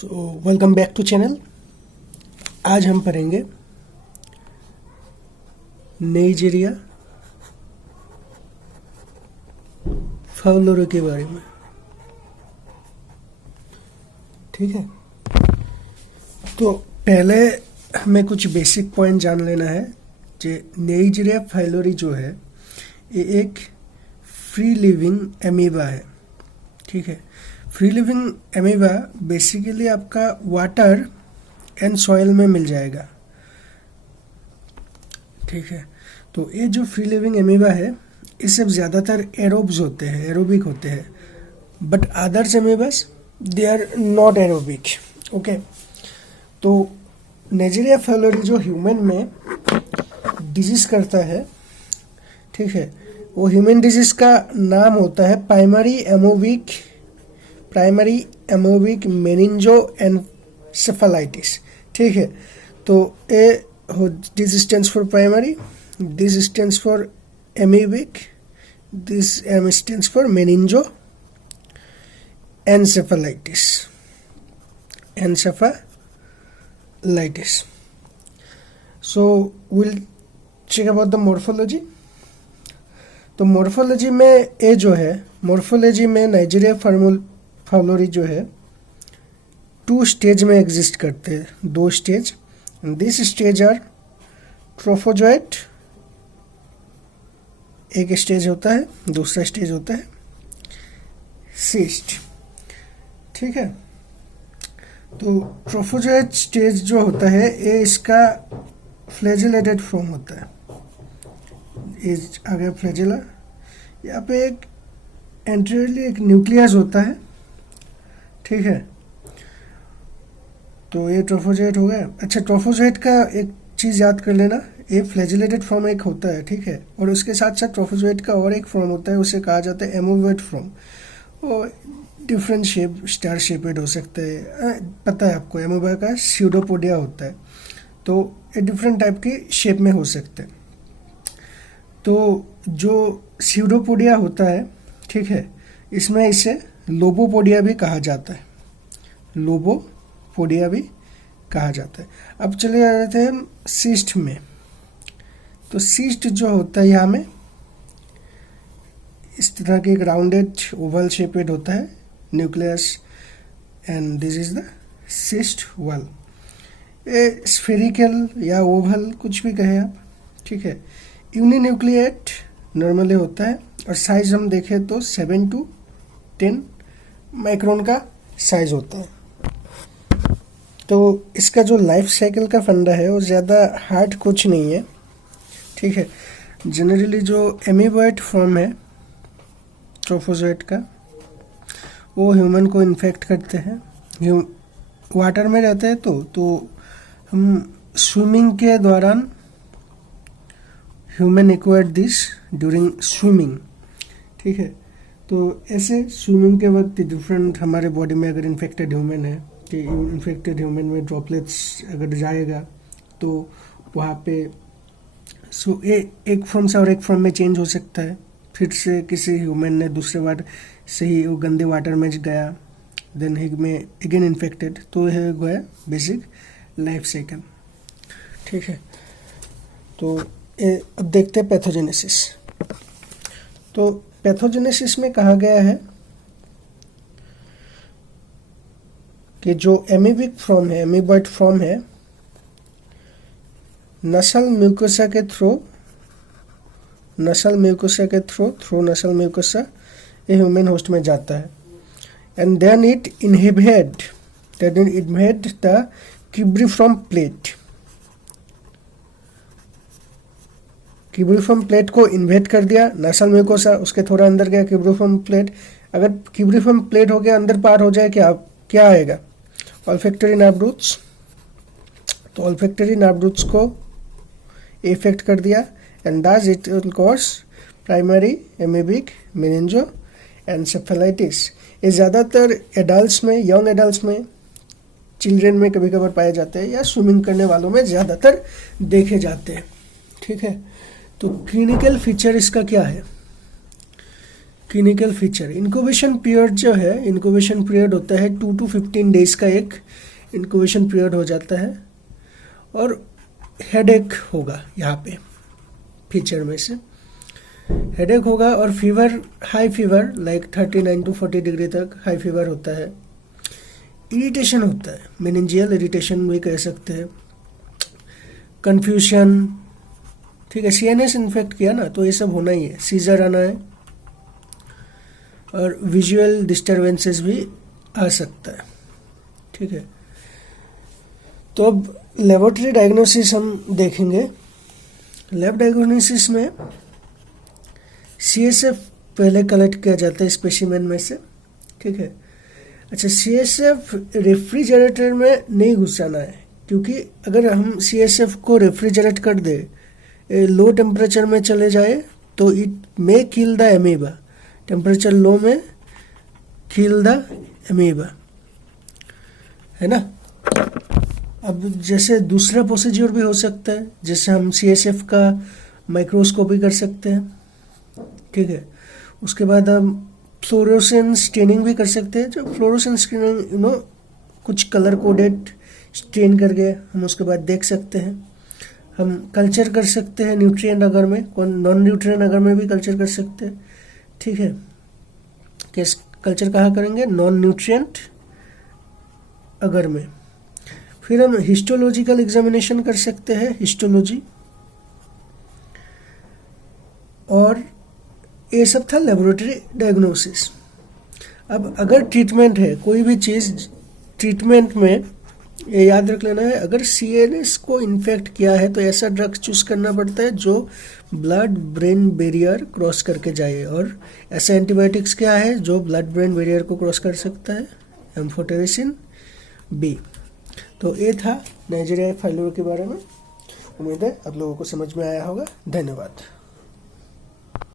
So welcome back to channel. आज हम पढ़ेंगे नाइजीरिया फाउलोरो के बारे में। ठीक है, तो पहले हमें कुछ बेसिक पॉइंट जान लेना है कि नाइजीरिया फाउलोरी जो है ये एक फ्री लिविंग एमीबा है। ठीक है, फ्री लिविंग एमीबा बेसिकली आपका वाटर एंड सॉइल में मिल जाएगा। ठीक है, तो ये जो फ्री लिविंग एमीबा है ये सब ज़्यादातर एरोब्स होते हैं, एरोबिक होते हैं, but others amoebas they are not aerobic. Okay, तो नाइजीरिया फाउलोरी जो ह्यूमन में डिजीज करता है, ठीक है, वो ह्यूमन डिजीज का नाम होता है प्राइमरी एमोबिक मेनिंजो एनसेफेलाइटिस। ठीक है, तो A this stands for primary, this stands for amoebic, this M stands for meningoencephalitis. So will check about the morphology. तो मॉर्फोलॉजी में ये जो है, मॉर्फोलॉजी में नाइजीरिया फाउलोरी जो है 2 स्टेज में एग्जिस्ट करते हैं, 2 stage. This stage are trophozoite, एक स्टेज होता है, दूसरा स्टेज होता है सिस्ट। ठीक है, तो ट्रोफोजोइट स्टेज जो होता है ये इसका फ्लैजेलेटेड फॉर्म होता है। ये आ गया फ्लैजेला, यहाँ पे एक एंटीरियरली एक न्यूक्लियस होता है। ठीक है, तो ये ट्रोफोजोइट हो गया। अच्छा, ट्रोफोजोइट का एक चीज़ याद कर लेना, ये फ्लैजेलेटेड फॉर्म एक होता है। ठीक है, और उसके साथ साथ ट्रोफोजोइट का और एक फॉर्म होता है, उसे कहा जाता है एमोबोइड फॉर्म। और डिफरेंट शेप, स्टार शेपेड हो सकता है, पता है आपको। एमोबा का स्यूडोपोडिया होता है, तो ये डिफरेंट टाइप की शेप में हो सकते हैं। तो जो स्यूडोपोडिया होता है, ठीक है, इसमें इसे लोबोपोडिया भी कहा जाता है, लोबोपोडिया भी कहा जाता है। अब चले आ जाते हैं सिस्ट में। तो सिस्ट जो होता है यहाँ में इस तरह के एक राउंडेड ओवल शेपेड होता है nucleus, and this is the cyst wall. ये स्फेरिकल या ओवल कुछ भी कहें आप। ठीक है, यूनिन्यूक्लिएट नॉर्मली होता है, और साइज हम देखें तो 7 to 10 माइक्रोन का साइज होता है। तो इसका जो लाइफ साइकिल का फंडा है वो ज़्यादा हार्ड कुछ नहीं है। ठीक है, जनरली जो एमीबॉइड फॉर्म है ट्रोफोजोइट का, वो ह्यूमन को इन्फेक्ट करते हैं। वाटर में रहते हैं तो हम स्विमिंग के दौरान human acquired this during swimming. ठीक है, तो ऐसे स्विमिंग के वक्त डिफरेंट हमारे बॉडी में अगर इन्फेक्टेड ह्यूमन है, कि इन्फेक्टेड ह्यूमन में ड्रॉपलेट्स अगर जाएगा तो वहाँ पे एक फॉर्म से और एक फॉर्म में चेंज हो सकता है। फिर से किसी ह्यूमन ने दूसरे वाटर से ही वो गंदे वाटर में गया, देन ही में अगेन इन्फेक्टेड। तो है वो है बेसिक लाइफ साइकिल। ठीक है, तो अब देखते हैं पैथोजेनेसिस। तो पैथोजेनेसिस में कहा गया है कि जो एमीबिक फॉर्म है, एमीबॉइड फॉर्म है, नसल म्यूकोसा के थ्रू नसल म्यूकोसा ये ह्यूमन होस्ट में जाता है, and then it inhibit the cribriform plate. Cribriform plate को इन्वेट कर दिया नसल म्यूकोसा, उसके थोड़ा अंदर गया क्यूब्रिफॉर्म प्लेट। अगर क्यूब्रिफॉर्म प्लेट हो गया अंदर पार हो जाए, क्या आएगा? Olfactory nerve roots. तो ऑल्फैक्टरी नर्व रूट्स को इफेक्ट कर दिया, and thus it will cause primary amoebic meningoencephalitis. ये ज़्यादातर एडल्ट्स में, यंग एडल्ट्स में, चिल्ड्रेन में कभी कभार पाए जाते हैं, या स्विमिंग करने वालों में ज़्यादातर देखे जाते हैं। ठीक है, तो क्लिनिकल फीचर इसका क्या है? क्लिनिकल फीचर, इंक्यूबेशन पीरियड जो है, इंक्यूबेशन पीरियड होता है 2 to 15 डेज का एक इंक्यूबेशन पीरियड हो जाता है। और हेडेक होगा यहाँ पे फीचर में से, हेडेक होगा और fever, high fever like 39 to 40 degree तक हाई फीवर होता है। इरिटेशन होता है, मेनिंजियल इरिटेशन भी कह सकते हैं। कन्फ्यूशन, ठीक है, सीएनएस इन्फेक्ट किया ना तो ये सब होना ही है। सीजर आना है और विजुअल डिस्टर्बेंसेस भी आ सकता है, ठीक है। तो अब लेबोरेटरी डायग्नोसिस हम देखेंगे। लैब डायग्नोसिस में सीएसएफ पहले कलेक्ट किया जाता है स्पेसिमेन में से, ठीक है। अच्छा, सीएसएफ रेफ्रिजरेटर में नहीं घुसाना है, क्योंकि अगर हम सीएसएफ को रेफ्रिजरेट कर दे, लो टेम्परेचर में चले जाए तो it may kill the amoeba. Temperature low में किल द एमीबा, है ना। अब जैसे दूसरा प्रोसीजर भी हो सकता है, जैसे हम सीएसएफ का माइक्रोस्कोपी कर सकते हैं, ठीक है। उसके बाद हम फ्लोरोसेंस स्टेनिंग भी कर सकते हैं। जो फ्लोरोसेंस स्टेनिंग कुछ कलर कोडेड स्टेन करके हम उसके बाद देख सकते हैं। हम कल्चर कर सकते हैं न्यूट्रिएंट अगर में, नॉन न्यूट्रिएंट अगर में भी कल्चर कर सकते हैं, ठीक है। किस कल्चर कहाँ करेंगे? नॉन न्यूट्रिएंट अगर में। फिर हम हिस्टोलॉजिकल एग्जामिनेशन कर सकते हैं, हिस्टोलॉजी। और ये सब था लेबोरेटरी डायग्नोसिस। अब अगर ट्रीटमेंट है, कोई भी चीज़ ट्रीटमेंट में ये याद रख लेना है, अगर सीएनएस को इन्फेक्ट किया है तो ऐसा ड्रग चूज करना पड़ता है जो ब्लड ब्रेन बैरियर क्रॉस करके जाए। और ऐसा एंटीबायोटिक्स क्या है जो ब्लड ब्रेन बैरियर को क्रॉस कर सकता है? Amphotericin B. तो ये था नाइजीरिया फाइलर के बारे में। उम्मीद है आप लोगों को समझ में आया होगा। धन्यवाद।